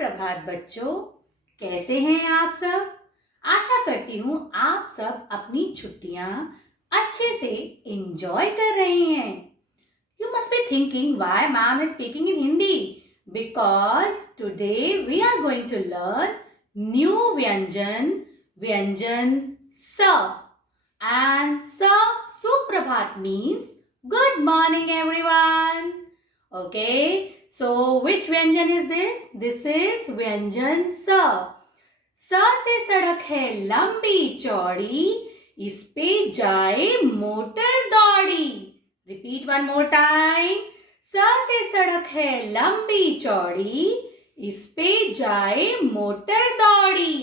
सुप्रभात बच्चों, कैसे हैं आप सब। आशा करती हूँ आप सब अपनी छुट्टियां अच्छे से एंजॉय कर रहे हैं। You must be thinking why ma'am is speaking in Hindi, because today we are going to learn new Vyanjan Sa, and Sa Suprabhat means good morning everyone. Okay, so which Vyanjan is this? This is Vyanjan Sa. सा से सड़क है लंबी चौड़ी, इस पे जाए motor दौड़ी। Repeat one more time. सा से सड़क है लंबी चौड़ी, इस पे जाए मोटर दौड़ी।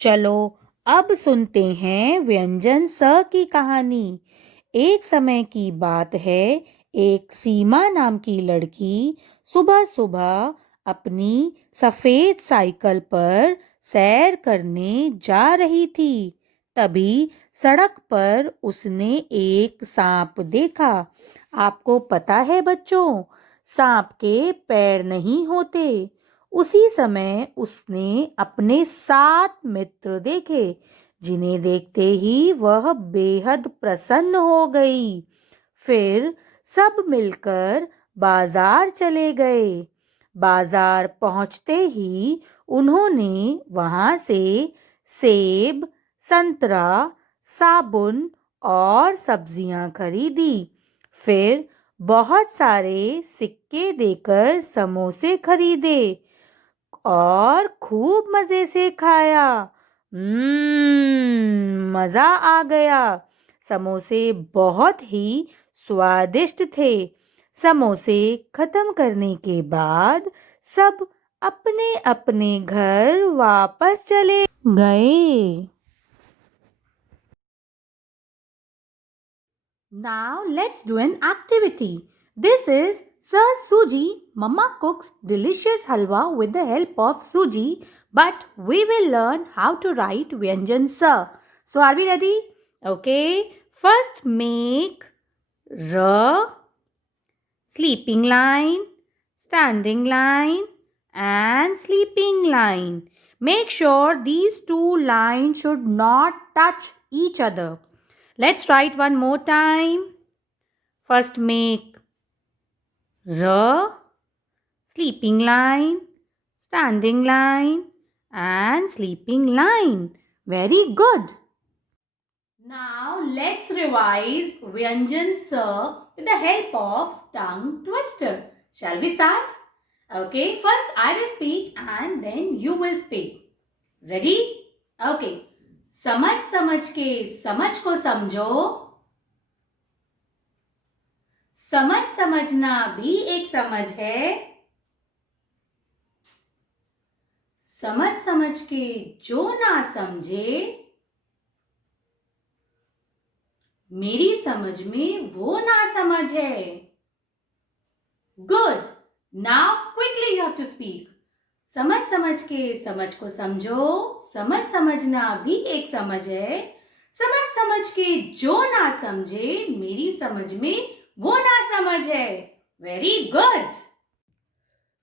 चलो अब सुनते हैं व्यंजन स की कहानी। एक समय की बात है, एक सीमा नाम की लड़की सुबह सुबह अपनी सफेद साइकिल पर सैर करने जा रही थी। तभी सड़क पर उसने एक सांप देखा। आपको पता है बच्चों, सांप के पैर नहीं होते। उसी समय उसने अपने 7 मित्र देखे, जिन्हें देखते ही वह बेहद प्रसन्न हो गई। फिर सब मिलकर बाजार चले गए। बाजार पहुंचते ही उन्होंने वहां से सेब, संतरा, साबुन और सब्जियां खरीदी। फिर बहुत सारे सिक्के देकर समोसे खरीदे और खूब मजे से खाया। मजा आ गया। समोसे बहुत ही स्वादिष्ट थे। समोसे खत्म करने के बाद सब अपने अपने घर वापस चले गए। Now let's do an activity. This is Sir Suji. Mama cooks delicious halwa with the help of Suji, but we will learn how to write Vyanjan Sir. So are we ready? Okay. First make R, sleeping line, standing line and sleeping line. Make sure these two lines should not touch each other. Let's write one more time. First make R, sleeping line, standing line and sleeping line. Very good. Now let's revise Vyanjan Sa with the help of tongue twister. Shall we start? Okay, first I will speak and then you will speak. Ready? Okay. समझ समझ के समझ को समझो, समझ समझना भी एक समझ है, समझ समझ के जो ना समझे, मेरी समझ में वो ना समझ है। Good. Now quickly you have to speak. समझ समझ के समझ को समझो, समझ समझना भी एक समझ है, समझ समझ के जो ना समझे, मेरी समझ में वो ना समझ है। Very good.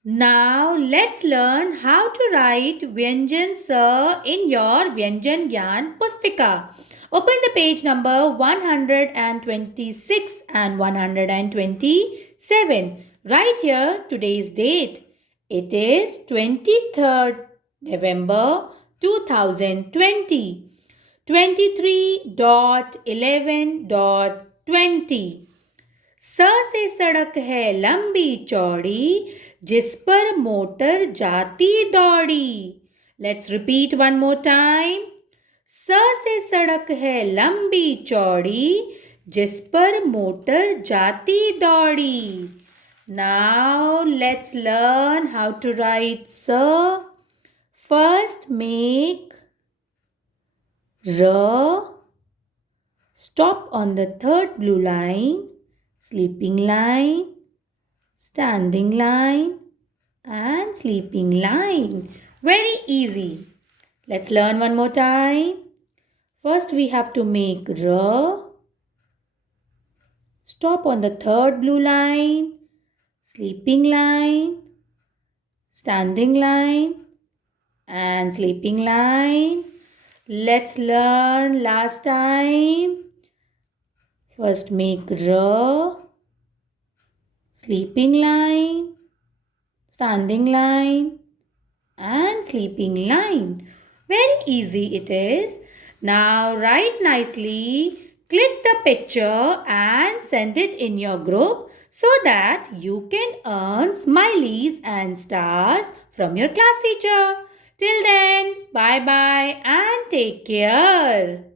Now let's learn how to write Vyanjan Sa in your Vyanjan Gyan Pustika. Open the page number 126 and 127. Write here today's date. It is 23rd November 2020. 23.11.20. स से सड़क है लंबी चौड़ी, जिस पर मोटर जाती दौड़ी। Let's repeat one more time. स से सड़क है लंबी चौड़ी, जिस पर मोटर जाती दौड़ी। Now let's learn how to write S. First make R, stop on the third blue line, sleeping line, standing line and sleeping line. Very easy. Let's learn one more time. First we have to make R, stop on the third blue line, sleeping line, standing line, and sleeping line. Let's learn last time. First make R, sleeping line, standing line, and sleeping line. Very easy it is. Now write nicely, click the picture and send it in your group so that you can earn smileys and stars from your class teacher. Till then, bye bye and take care.